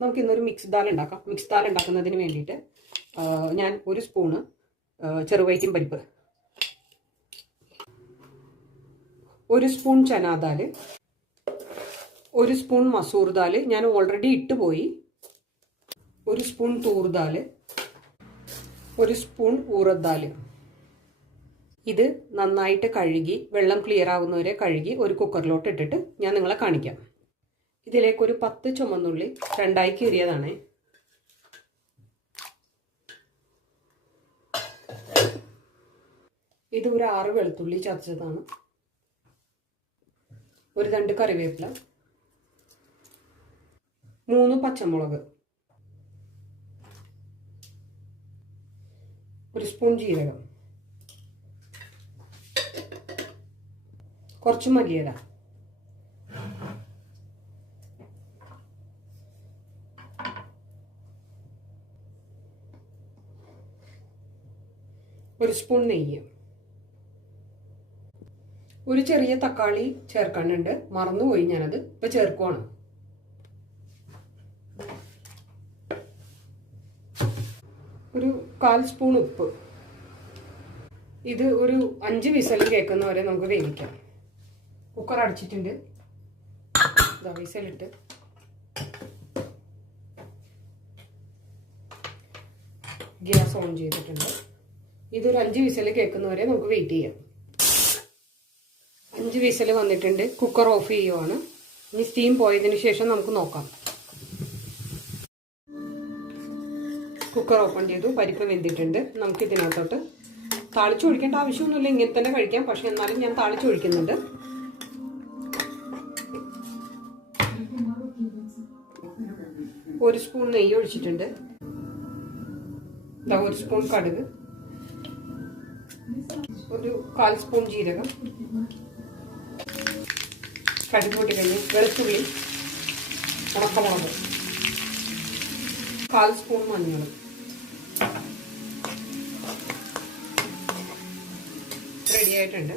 നമുക്ക് ഇന്നൊരു മിക്സ് ദാൽ ഉണ്ടാക്കാം. മിക്സ് ദാൽ ഉണ്ടാക്കുന്നതിന് വേണ്ടിയിട്ട് ഞാൻ 1 സ്പൂണ് ചെറുവൈറ്റും പരിപ്പ്, 1 സ്പൂൺ ചനാ ദാൽ, 1 സ്പൂൺ മസൂർ ദാൽ ഞാൻ ഓൾറെഡി ഇട്ടുപോയി, 1 സ്പൂൺ തൂർ ദാൽ, 1 സ്പൂൺ ഊറദ് ദാൽ. ഇത് നന്നായിട്ട് കഴുകി വെള്ളം ക്ലിയർ ആവുന്നവരെ കഴുകി ഒരു കുക്കറിലോട്ട് ഇട്ടിട്ട് ഞാൻ നിങ്ങളെ കാണിക്കാം. ഇതിലേക്ക് ഒരു 10 ചുമന്നുള്ളി 2ആയി കീറിയതാണ്. ഇത് ഒരു 6 വെളുത്തുള്ളി ചതച്ചതാണ്. ഒരു 2 കറിവേപ്പില, 3 പച്ചമുളക്, 1 സ്പൂൺ ജീരകം, കുറച്ച് മല്ലിയില, ഒരു സ്പൂൺ നെയ്യ്, ഒരു ചെറിയ തക്കാളി ചേർക്കാനുണ്ട്, മറന്നുപോയി ഞാനത്, ഇപ്പൊ ചേർക്കുവാണ്. ഒരു 1/4 സ്പൂൺ ഉപ്പ്. ഇത് ഒരു 5 വിസൽ കേൾക്കുന്നവരെ നമുക്ക് വേവിക്കാം. കുക്കർ അടച്ചിട്ടുണ്ട്, വിസലിട്ട് ഗ്യാസ് ഓൺ ചെയ്തിട്ടുണ്ട്. ഇതൊരു 5 വിസൽ കേൾക്കുന്നവരെ നമുക്ക് വെയിറ്റ് ചെയ്യാം. 5 വിസൽ വന്നിട്ടുണ്ട്. കുക്കർ ഓഫ് ചെയ്യുവാണ്. ഇനി സ്റ്റീം പോയതിന് ശേഷം നമുക്ക് നോക്കാം. കുക്കർ ഓപ്പൺ ചെയ്തു. പരിപ്പ് വെന്തിട്ടുണ്ട്. നമുക്ക് ഇതിനകത്തോട്ട് താളിച്ചൊഴിക്കേണ്ട ആവശ്യമൊന്നുമില്ല, ഇങ്ങനെ തന്നെ കഴിക്കാം. പക്ഷെ എന്നാലും ഞാൻ താളിച്ചൊഴിക്കുന്നുണ്ട്. ഒരു സ്പൂൺ നെയ്യ് ഒഴിച്ചിട്ടുണ്ട്. 1 സ്പൂൺ കടുക്, ഒരു 1/4 സ്പൂൺ ജീരകം, കടുക് പൊട്ടി കഴിഞ്ഞ് വെളുത്തുള്ളി, ഉണക്കമുളക്, 1/4 സ്പൂൺ മഞ്ഞൾ, റെഡി ആയിട്ടുണ്ട്.